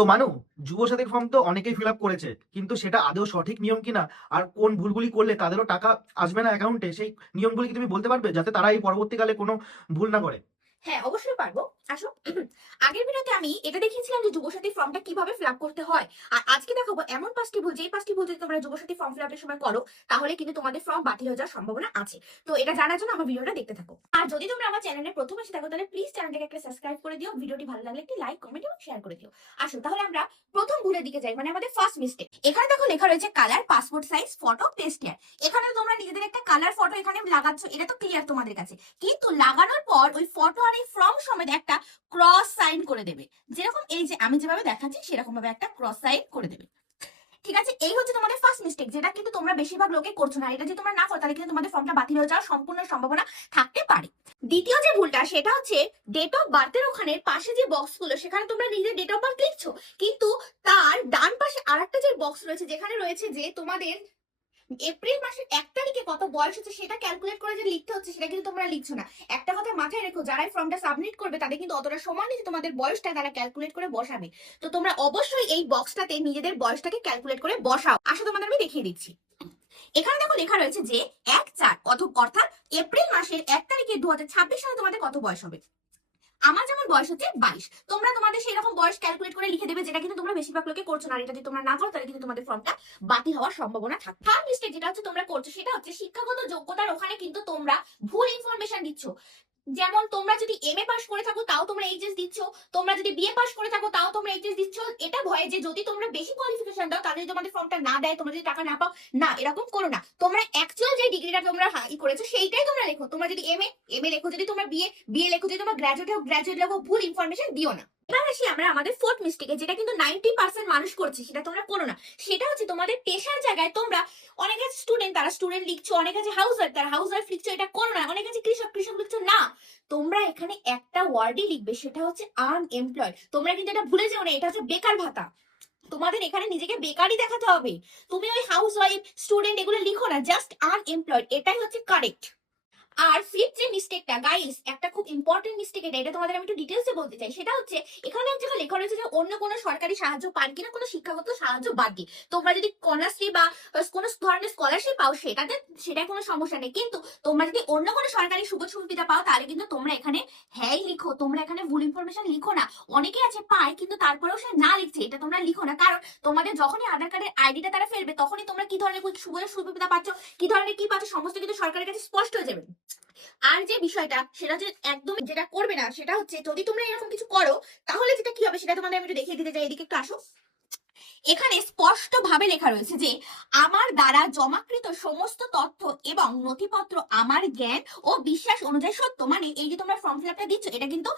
তো মানু, যুবসাথীর ফর্ম তো অনেকেই ফিল আপ করেছে, কিন্তু সেটা আদৌ সঠিক নিয়ম কিনা আর কোন ভুলগুলি করলে তাদেরও টাকা আসবে না অ্যাকাউন্টে, সেই নিয়মগুলি কি তুমি বলতে পারবে যাতে তারা এই পরবর্তীকালে কোনো ভুল না করে? হ্যাঁ, অবশ্যই পারবো। আসো, আগের ভিডিওতে আমি এটা দেখিয়েছিলাম যে যুবসাথী ফর্মটা কিভাবে ফিল আপ করতে হয়। আর আজকে দেখাবো এমন 5টি ভুল, যেই 5টি ভুল যদি তোমরা যুবসাথী ফর্ম ফিল আপের সময় করো, তাহলে কিন্তু তোমাদের ফর্ম বাতিল হয়ে যাওয়ার সম্ভাবনা আছে। তো এটা জানার জন্য আমার ভিডিওটা দেখতে থাকো। আর যদি তোমরা আমার চ্যানেলে প্রথম এসে থাকো, তাহলে প্লিজ চ্যানেলটাকে একটা সাবস্ক্রাইব করে দিও, ভিডিওটি ভালো লাগলে একটি লাইক, কমেন্ট এবং শেয়ার করে দিও। আসো তাহলে আমরা প্রথম ভুলের দিকে যাই, মানে আমাদের ফার্স্ট মিস্টেক। এখানে দেখো লেখা রয়েছে colour, passport size, photo, paste here. এখানে তোমরা নিজেদের একটা কালার ফটো এখানে লাগাচ্ছ, এটা তো ক্লিয়ার তোমাদের কাছে, কিন্তু লাগানোর পর ওই ফটো আর এই ফর্ম সমেত একটা ক্রস সাইন করে দেবে। যেরকম এই যে আমি যেভাবে দেখাচ্ছি সেরকম ভাবে একটা ক্রস সাইন করে দেবে। ঠিক আছে, এই হচ্ছে তোমাদের ফার্স্ট মিস্টেক, যেটা কিন্তু তোমরা বেশিরভাগ লোকে করছো না। এটা যদি তোমরা না করো, তাহলে কিন্তু তোমাদের ফর্মটা বাতিল হয়ে যাওয়ার সম্পূর্ণ সম্ভাবনা থাকতে পারে। দ্বিতীয় যে ভুলটা, সেটা হচ্ছে ডেট অফ বার্থের ওখানে পাশে যে বক্সগুলো, সেখানে তোমরা নিজের ডেট অফ বার্থ লিখছো, কিন্তু তার ডান পাশে আরেকটা যে বক্স রয়েছে, যেখানে রয়েছে যে তোমাদের এপ্রিল মাসের 1 তারিখে কত বয়স হচ্ছে সেটা ক্যালকুলেট করে যে লিখতে হচ্ছে, সেটা কিন্তু তোমরা লিখছো না। একটা কথা মাথায় রেখো, যারা ফর্মটা সাবমিট করবে তাদের কিন্তু অতটা সময় নেই যে তোমাদের বয়সটা তারা ক্যালকুলেট করে বসাবে। তো তোমরা অবশ্যই এই বক্সটাতে নিজেদের বয়সটাকে ক্যালকুলেট করে বসাও। আসলে তোমাদের আমি দেখিয়ে দিচ্ছি। এখানে দেখো লেখা রয়েছে যে 1/4 অর্থাৎ এপ্রিল মাসের 1 তারিখে 2026 সালে তোমাদের কত বয়স হবে। আমার যেমন বয়স হচ্ছে 22, তোমরা তোমাদের সেই রকম বয়স ক্যালকুলেট করে লিখে দেবে, যেটা কিন্তু তোমরা বেশিরভাগ লোকে করছো না। এটা যদি তোমরা না করো, তাহলে কিন্তু তোমাদের ফর্মটা বাতিল হওয়ার সম্ভাবনা থাকে। থার্ড মিস্টেক যেটা হচ্ছে তোমরা করছো, সেটা হচ্ছে শিক্ষাগত যোগ্যতার ওখানে কিন্তু তোমরা ভুল ইনফরমেশন দিচ্ছ। যেমন তোমরা যদি এমএ পাস করে থাকো তাও তোমরা এইচএস দিচ্ছ, তোমরা যদি বিএ পাস করে থাকো তাও তোমরা এইচএস দিচ্ছ। এটা ভয়ে যে যদি তোমরা বেশি কোয়ালিফিকেশন দাও, তাহলে তোমাদের ফর্মটা না দেয়, তোমরা যদি টাকা না পাও। না, এরকম করো না। তোমরা অ্যাকচুয়াল যে ডিগ্রিটা তোমরা করেছো সেইটাই তোমরা লেখো। তোমরা যদি এমএ লেখো, যদি তোমরা বিএ লেখো, যদি তোমরা গ্রাজুয়েট লেখো, ভুল ইনফরমেশন দিও না। এবার আসি আমরা আমাদের ফোর্থ মিস্টেকে, যেটা কিন্তু 90% মানুষ করছে, সেটা তোমরা করো না। সেটা হচ্ছে তোমাদের পেশার জায়গায় তোমরা, অনেক আছে স্টুডেন্ট, তারা স্টুডেন্ট লিখছো, অনেক আছে হাউস ওয়াইফ, তারা হাউস ওয়াইফ লিখছো, এটা করো না। অনেক আছে কৃষক লিখছো না। তোমরা এখানে একটা ওয়ার্ডই লিখবে, সেটা হচ্ছে আনএমপ্লয়েড। তোমরা কিন্তু এটা ভুলে যেও না, এটা হচ্ছে বেকার ভাতা। তোমাদের এখানে নিজেকে বেকারই দেখাতে হবে। তুমি ওই হাউস ওয়াইফ, স্টুডেন্ট এগুলো লিখো না, জাস্ট আনএমপ্লয়েড, এটাই হচ্ছে কারেক্ট। আর ফিফথ যে মিস্টেকটা গাইস, একটা খুব ইম্পর্টেন্ট মিস্টেক, এটা তোমাদের আমি একটু ডিটেলসে বলতে চাই। সেটা হচ্ছে এখানে এক জায়গায় লেখা রয়েছে যে অন্য কোনো সরকারি সাহায্য পান কিনা, কোনো শিক্ষাগত সাহায্য বাদ দিয়ে। তোমরা যদি কন্যাশ্রী বা কোনো ধরনের স্কলারশিপ পাও, সেটা কোনো সমস্যা নেই, কিন্তু তোমরা যদি অন্য কোনো সরকারি সুযোগ সুবিধা পাও, তাহলে কিন্তু তোমরা এখানে হ্যাঁ লিখো। তোমরা এখানে ভুল ইনফরমেশন লিখো না। অনেকে আছে পায় কিন্তু তারপরেও সে না লিখছে, এটা তোমরা লিখো না। কারণ তোমাদের যখনই আধার কার্ডের আইডিটা তারা ফেলবে, তখনই তোমরা কি ধরনের সুযোগ সুবিধা পাচ্ছ, কি ধরনের কি পাচ্ছ, সমস্ত কিন্তু সরকারের কাছে স্পষ্ট হয়ে যাবে। আর যে বিষয়টা, সেটা যে একদম যেটা করবে না, সেটা হচ্ছে যদি তোমরা এরকম কিছু করো, তাহলে যেটা কি হবে সেটা তোমাদের আমি একটু দেখিয়ে দিতে চাই। এদিকে একটু আসো। এখানে স্পষ্ট ভাবে লেখা রয়েছে যে আমার দ্বারা জমাকৃত সমস্ত তথ্য এবং নথিপত্র আমার জ্ঞান ও বিশ্বাস অনুযায়ী সত্য। মানে এই যে তোমরা ফর্ম ফিল আপটা দিচ্ছ, এটা কিন্তু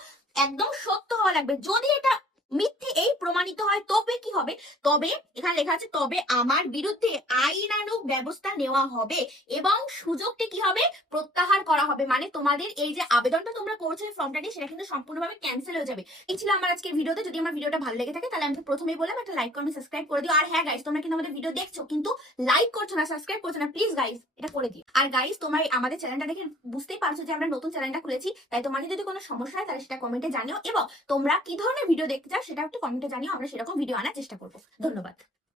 একদম সত্য হওয়া লাগবে। যদি এটা মিথ্যে এই প্রমাণিত হয়, তবে কি হবে, তবে এখানে লেখা আছে তবে আমার বিরুদ্ধে আইনানুগ ব্যবস্থা নেওয়া হবে এবং সুযোগটি কি হবে, প্রত্যাহার করা হবে। মানে তোমাদের এই যে আবেদনটা তোমরা করছো এই ফর্মটা নিয়ে, সেটা কিন্তু সম্পূর্ণভাবে ক্যান্সেল হয়ে যাবে। এই ছিল আমার আজকের ভিডিওতে। যদি আমার ভিডিওটা ভালো লেগে থাকে, তাহলে আমি তো প্রথমেই বললাম একটা লাইক কমেন্ট সাবস্ক্রাইব করে দিও। আর হ্যাঁ গাইস, তোমরা কিন্তু আমাদের ভিডিও দেখছো কিন্তু লাইক করছো না, সাবস্ক্রাইব করছো না, প্লিজ গাইস এটা করে দিও। আর গাইস, তোমরা আমাদের চ্যানেলটা দেখে বুঝতেই পারছো যে আমরা নতুন চ্যানেলটা খুলেছি, তাই তোমাদের যদি কোনো সমস্যা হয় তাহলে সেটা কমেন্টে জানিও, এবং তোমরা কি ধরনের ভিডিও দেখতে চাও সেটা একটু কমেন্টে জানিও, আমরা সেরকম ভিডিও আনার চেষ্টা করবো। ধন্যবাদ।